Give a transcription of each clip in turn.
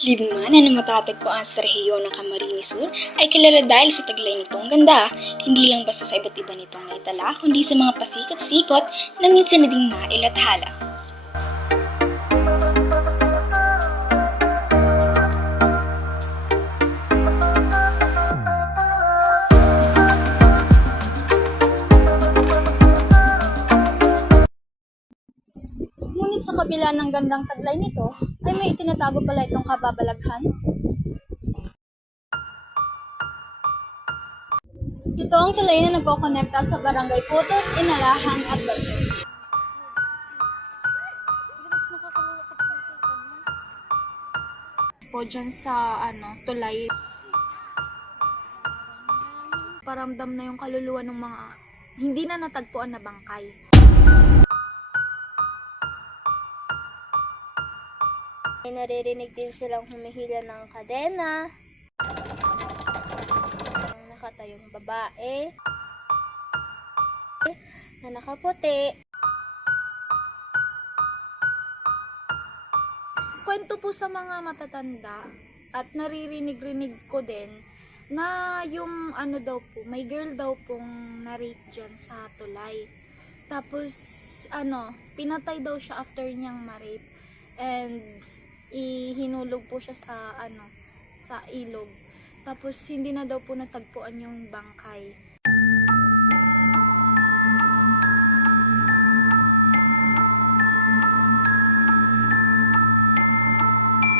Libmanan na matatagpuan sa rehiyon ng Camarines Sur ay kilala dahil sa taglay nitong ganda, hindi lang basta sa iba't iba nitong naitala, kundi sa mga pasikat-sikot na minsan na ding mailathala. Ngunit sa kabila ng gandang taglay nito, ay may itinatago pala itong kababalaghan. Ito ang tulay na nagkokonekta sa Barangay Putot, Inalahan at Basel. Po dyan sa tulay, paramdam na yung kaluluwa ng mga hindi na natagpuan na bangkay. May naririnig din silang humihila ng kadena, ng nakatayong babae, na nakaputi. Kwento po sa mga matatanda at naririnig-rinig ko din na yung may girl daw pong na-rape dyan sa tulay. Tapos pinatay daw siya after niyang ma-rape and ihinulog po siya sa ilog. Tapos hindi na daw po natagpuan yung bangkay.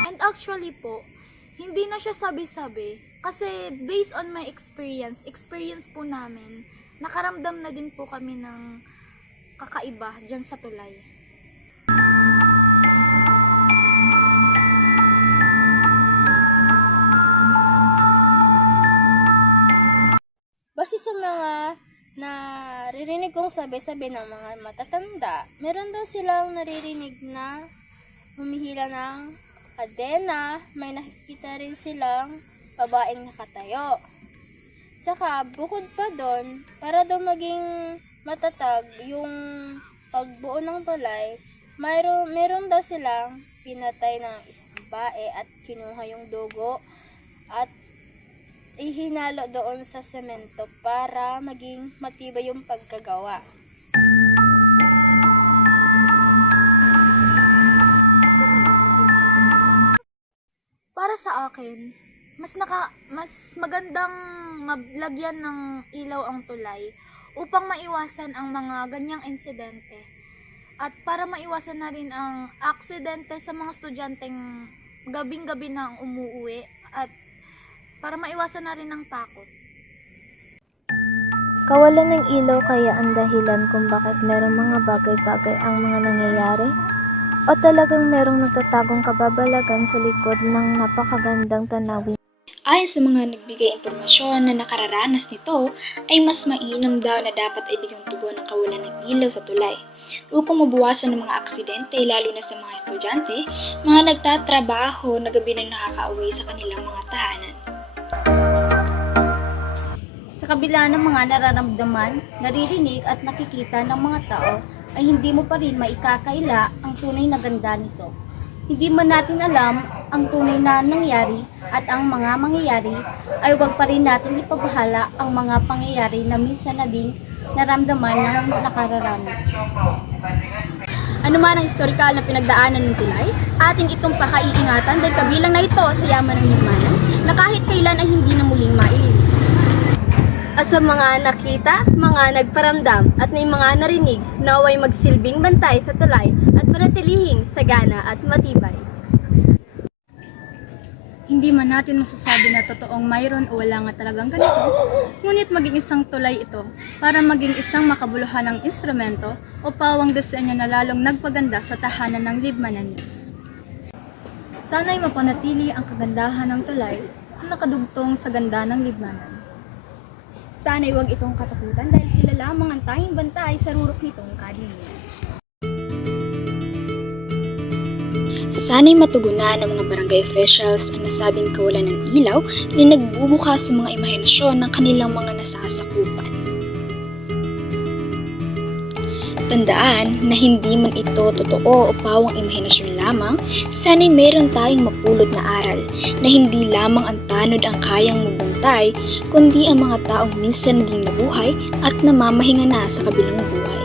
And actually po, hindi na siya sabi-sabi kasi based on my experience po namin, nakaramdam na din po kami ng kakaiba dyan sa tulay. Base sa mga naririnig kong sabi-sabi ng mga matatanda, meron daw silang naririnig na humihila ng kadena, may nakikita rin silang babaeng nakatayo. Tsaka bukod pa doon, para daw maging matatag yung pagbuo ng tulay, meron daw silang pinatay ng isang babae at kinuha yung dugo at ihinalo doon sa semento para maging matibay yung pagkagawa. Para sa akin, mas magandang maglagyan ng ilaw ang tulay upang maiwasan ang mga ganyang insidente. At para maiwasan na rin ang aksidente sa mga estudyanteng gabing-gabi na umuuwi at para maiwasan na rin ang takot. Kawalan ng ilaw kaya ang dahilan kung bakit merong mga bagay-bagay ang mga nangyayari? O talagang merong nagtatagong kababalagan sa likod ng napakagandang tanawin? Ayon sa mga nagbigay impormasyon na nakararanas nito, ay mas mainam daw na dapat ay bigang tugon ang kawalan ng ilaw sa tulay upang mabawasan ng mga aksidente lalo na sa mga estudyante, mga nagtatrabaho na gabi na nakakauwi sa kanilang mga tahanan. Sa kabila ng mga nararamdaman, naririnig at nakikita ng mga tao, ay hindi mo pa rin maikakaila ang tunay na ganda nito. Hindi man natin alam ang tunay na nangyari at ang mga mangyayari, ay huwag pa rin natin ipabahala ang mga pangyayari na minsan na din naramdaman ng nakararami. Ano man ang historikal na pinagdaanan ng tulay, ating itong pakaiingatan dahil kabilang na ito sa yaman ng libmanan na kahit kailan ay hindi na muling mailinis. At sa mga nakita, mga nagparamdam at may mga narinig, naway magsilbing bantay sa tulay at panatilihing sagana at matibay. Hindi man natin masasabi na totoong mayroon o wala nga talagang ganito, ngunit maging isang tulay ito para maging isang makabuluhan ng instrumento o pawang disenyo na lalong nagpaganda sa tahanan ng Libmanan News. Sana'y mapanatili ang kagandahan ng tulay na nakadugtong sa ganda ng Libmanan. Sana'y huwag itong katakutan dahil sila lamang ang tanging bantay sa rurok nitong kadiliman. Sana'y matugunan ng mga barangay officials ang nasabing kawalan ng ilaw na nagbubukas sa mga imahinasyon ng kanilang mga nasasakupan. Tandaan na hindi man ito totoo o pawang imahinasyon lang lamang, sana'y meron tayong mapulot na aral na hindi lamang ang tanod ang kayang magbantay, kundi ang mga taong minsan naging nabuhay at namamahinga na sa kabilang buhay.